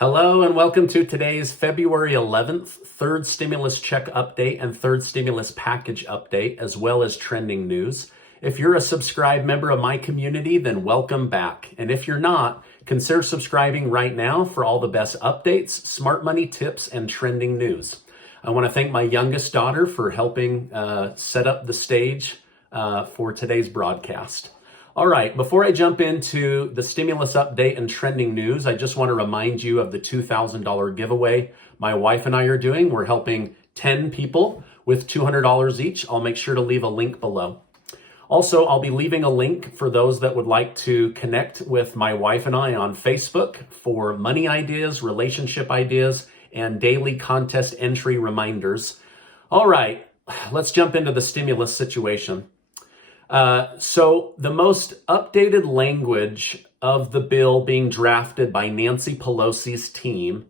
Hello and welcome to today's February 11th third stimulus check update and third stimulus package update, as well as trending news. If you're a subscribed member of my community, then welcome back. And if you're not, consider subscribing right now for all the best updates, smart money tips, and trending news. I want to thank my youngest daughter for helping set up the stage for today's broadcast. All right, before I jump into the stimulus update and trending news, I just want to remind you of the $2,000 giveaway my wife and I are doing. We're helping 10 people with $200 each. I'll make sure to leave a link below. Also, I'll be leaving a link for those that would like to connect with my wife and I on Facebook for money ideas, relationship ideas, and daily contest entry reminders. All right, let's jump into the stimulus situation. So the most updated language of the bill being drafted by Nancy Pelosi's team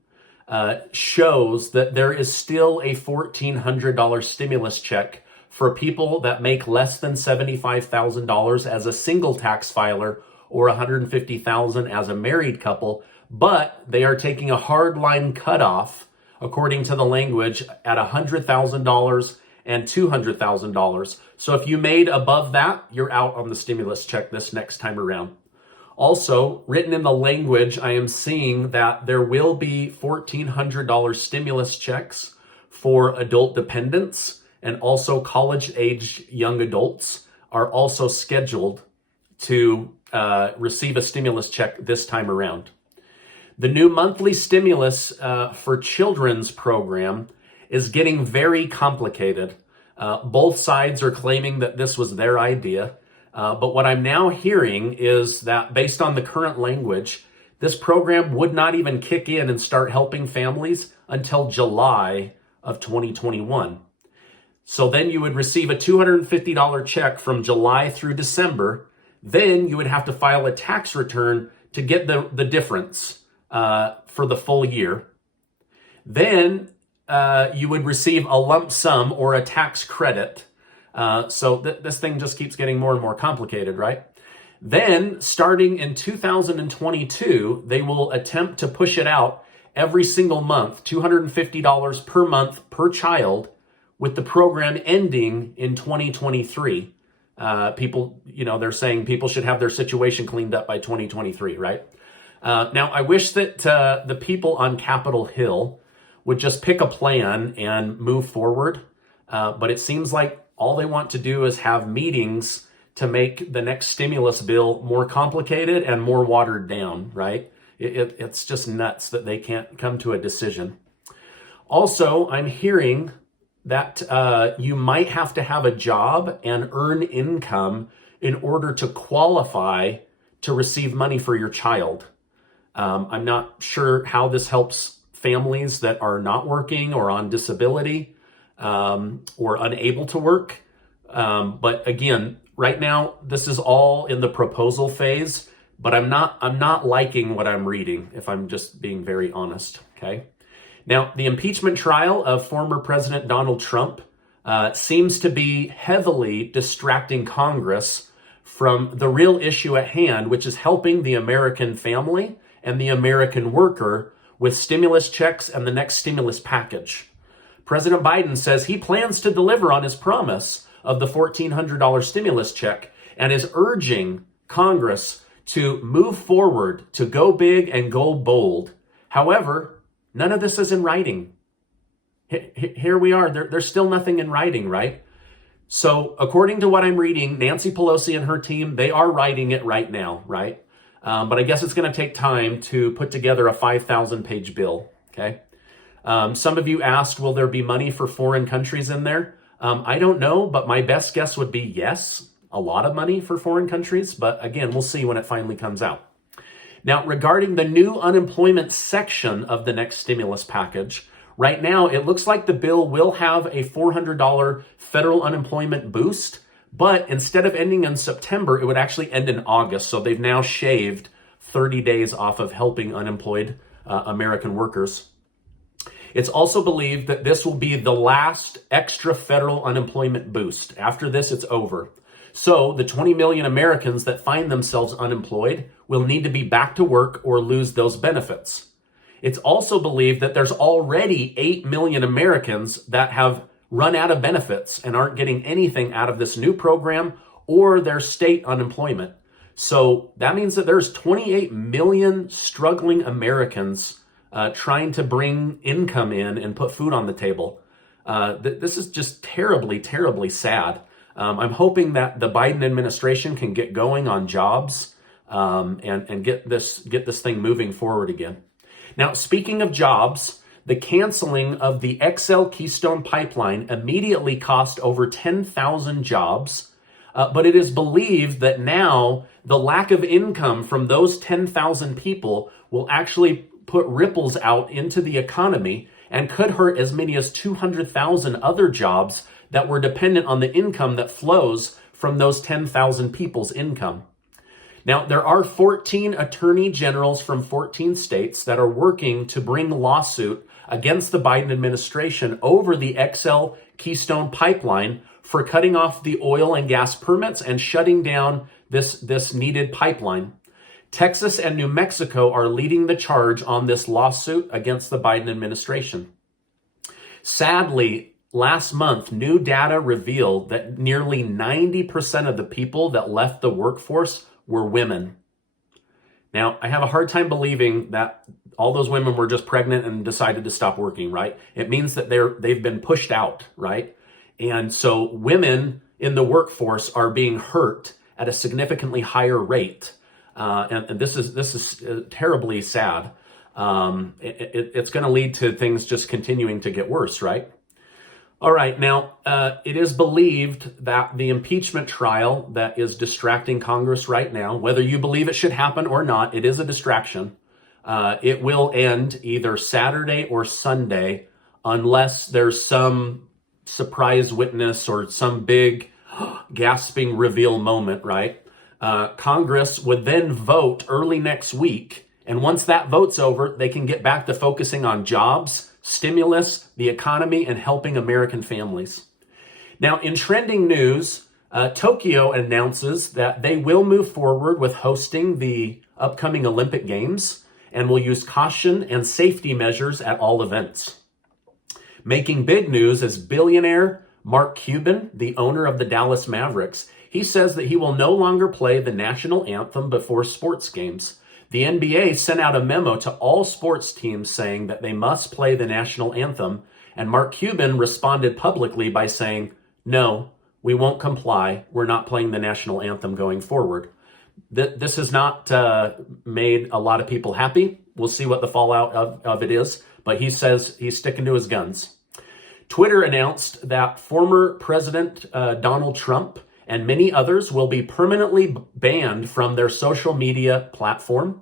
shows that there is still a $1,400 stimulus check for people that make less than $75,000 as a single tax filer or $150,000 as a married couple, but they are taking a hardline cutoff, according to the language, at $100,000 and $200,000. So if you made above that, you're out on the stimulus check this next time around. Also, written in the language, I am seeing that there will be $1,400 stimulus checks for adult dependents, and also college-aged young adults are also scheduled to receive a stimulus check this time around. The new monthly stimulus for children's program is getting very complicated. Both sides are claiming that this was their idea. But what I'm now hearing is that based on the current language, this program would not even kick in and start helping families until July of 2021. So then you would receive a $250 check from July through December. Then you would have to file a tax return to get the difference for the full year. Then you would receive a lump sum or a tax credit. So this thing just keeps getting more and more complicated, right? Then, starting in 2022, they will attempt to push it out every single month, $250 per month per child, with the program ending in 2023. People, they're saying people should have their situation cleaned up by 2023, right? Now, I wish that the people on Capitol Hill would just pick a plan and move forward. But it seems like all they want to do is have meetings to make the next stimulus bill more complicated and more watered down, right? It's just nuts that they can't come to a decision. Also, I'm hearing that you might have to have a job and earn income in order to qualify to receive money for your child. I'm not sure how this helps families that are not working or on disability or unable to work. But again, right now, this is all in the proposal phase, but I'm not liking what I'm reading, if I'm just being very honest, okay? Now, the impeachment trial of former President Donald Trump seems to be heavily distracting Congress from the real issue at hand, which is helping the American family and the American worker with stimulus checks and the next stimulus package. President Biden says he plans to deliver on his promise of the $1,400 stimulus check and is urging Congress to move forward, to go big and go bold. However, none of this is in writing. Here we are. There's still nothing in writing, right? So according to what I'm reading, Nancy Pelosi and her team, they are writing it right now, right? But I guess it's going to take time to put together a 5,000-page bill, okay? Some of you asked, will there be money for foreign countries in there? I don't know, but my best guess would be yes, a lot of money for foreign countries. But again, we'll see when it finally comes out. Now, regarding the new unemployment section of the next stimulus package, right now it looks like the bill will have a $400 federal unemployment boost. But instead of ending in September, it would actually end in August. So they've now shaved 30 days off of helping unemployed American workers. It's also believed that this will be the last extra federal unemployment boost. After this, it's over. So the 20 million Americans that find themselves unemployed will need to be back to work or lose those benefits. It's also believed that there's already 8 million Americans that have run out of benefits and aren't getting anything out of this new program or their state unemployment. So that means that there's 28 million struggling Americans trying to bring income in and put food on the table. This is just terribly, terribly sad. I'm hoping that the Biden administration can get going on jobs and get this thing moving forward again. Now, speaking of jobs, the canceling of the XL Keystone Pipeline immediately cost over 10,000 jobs, but it is believed that now the lack of income from those 10,000 people will actually put ripples out into the economy and could hurt as many as 200,000 other jobs that were dependent on the income that flows from those 10,000 people's income. Now, there are 14 attorney generals from 14 states that are working to bring a lawsuit against the Biden administration over the XL Keystone Pipeline for cutting off the oil and gas permits and shutting down this needed pipeline. Texas and New Mexico are leading the charge on this lawsuit against the Biden administration. Sadly, last month, new data revealed that nearly 90% of the people that left the workforce were women. Now, I have a hard time believing that all those women were just pregnant and decided to stop working, right? It means that they've been pushed out, right? And so women in the workforce are being hurt at a significantly higher rate. And this is terribly sad. It's going to lead to things just continuing to get worse, right? All right, now, it is believed that the impeachment trial that is distracting Congress right now, whether you believe it should happen or not, it is a distraction. It will end either Saturday or Sunday unless there's some surprise witness or some big gasping reveal moment, right? Congress would then vote early next week. And once that vote's over, they can get back to focusing on jobs, stimulus, the economy, and helping American families. Now, in trending news, Tokyo announces that they will move forward with hosting the upcoming Olympic Games and will use caution and safety measures at all events. Making big news is billionaire Mark Cuban, the owner of the Dallas Mavericks. He says that he will no longer play the national anthem before sports games. The NBA sent out a memo to all sports teams saying that they must play the national anthem, and Mark Cuban responded publicly by saying, "No, we won't comply. We're not playing the national anthem going forward." This has not made a lot of people happy. We'll see what the fallout of it is, but he says he's sticking to his guns. Twitter announced that former President Donald Trump and many others will be permanently banned from their social media platform,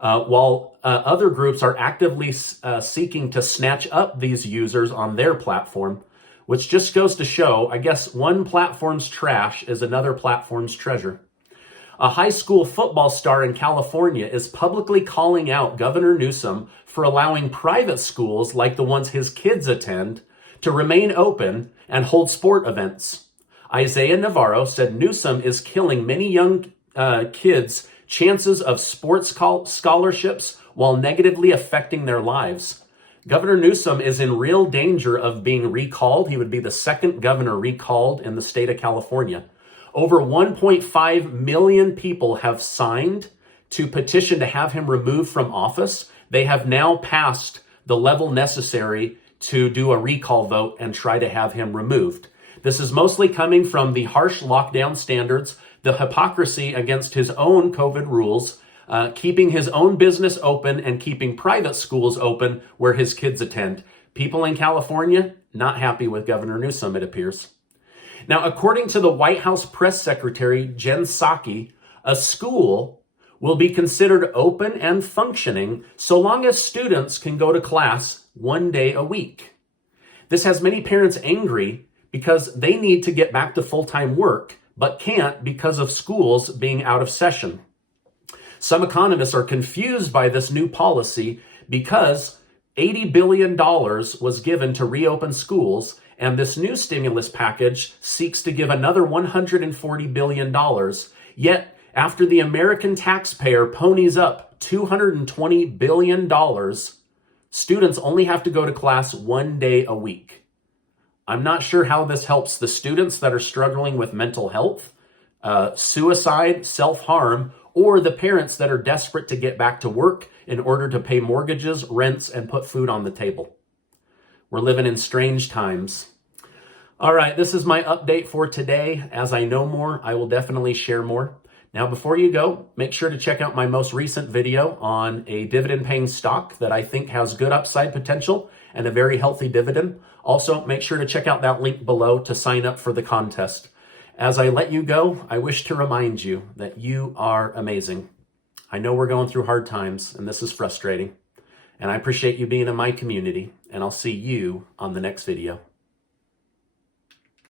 while other groups are actively seeking to snatch up these users on their platform, which just goes to show, I guess, one platform's trash is another platform's treasure. A high school football star in California is publicly calling out Governor Newsom for allowing private schools like the ones his kids attend to remain open and hold sport events. Isaiah Navarro said Newsom is killing many young kids' chances of sports scholarships while negatively affecting their lives. Governor Newsom is in real danger of being recalled. He would be the second governor recalled in the state of California. Over 1.5 million people have signed to petition to have him removed from office. They have now passed the level necessary to do a recall vote and try to have him removed. This is mostly coming from the harsh lockdown standards, the hypocrisy against his own COVID rules, keeping his own business open and keeping private schools open where his kids attend. People in California, not happy with Governor Newsom, it appears. Now, according to the White House press secretary, Jen Psaki, a school will be considered open and functioning so long as students can go to class one day a week. This has many parents angry because they need to get back to full-time work, but can't because of schools being out of session. Some economists are confused by this new policy because $80 billion was given to reopen schools, and this new stimulus package seeks to give another $140 billion. Yet, after the American taxpayer ponies up $220 billion, Students only have to go to class 1 day a week. I'm not sure how this helps the students that are struggling with mental health, suicide, self-harm, or the parents that are desperate to get back to work in order to pay mortgages, rents, and put food on the table. We're living in strange times. All right, this is my update for today. As I know more, I will definitely share more. Now, before you go, make sure to check out my most recent video on a dividend-paying stock that I think has good upside potential and a very healthy dividend. Also, make sure to check out that link below to sign up for the contest. As I let you go, I wish to remind you that you are amazing. I know we're going through hard times, and this is frustrating. And I appreciate you being in my community, and I'll see you on the next video.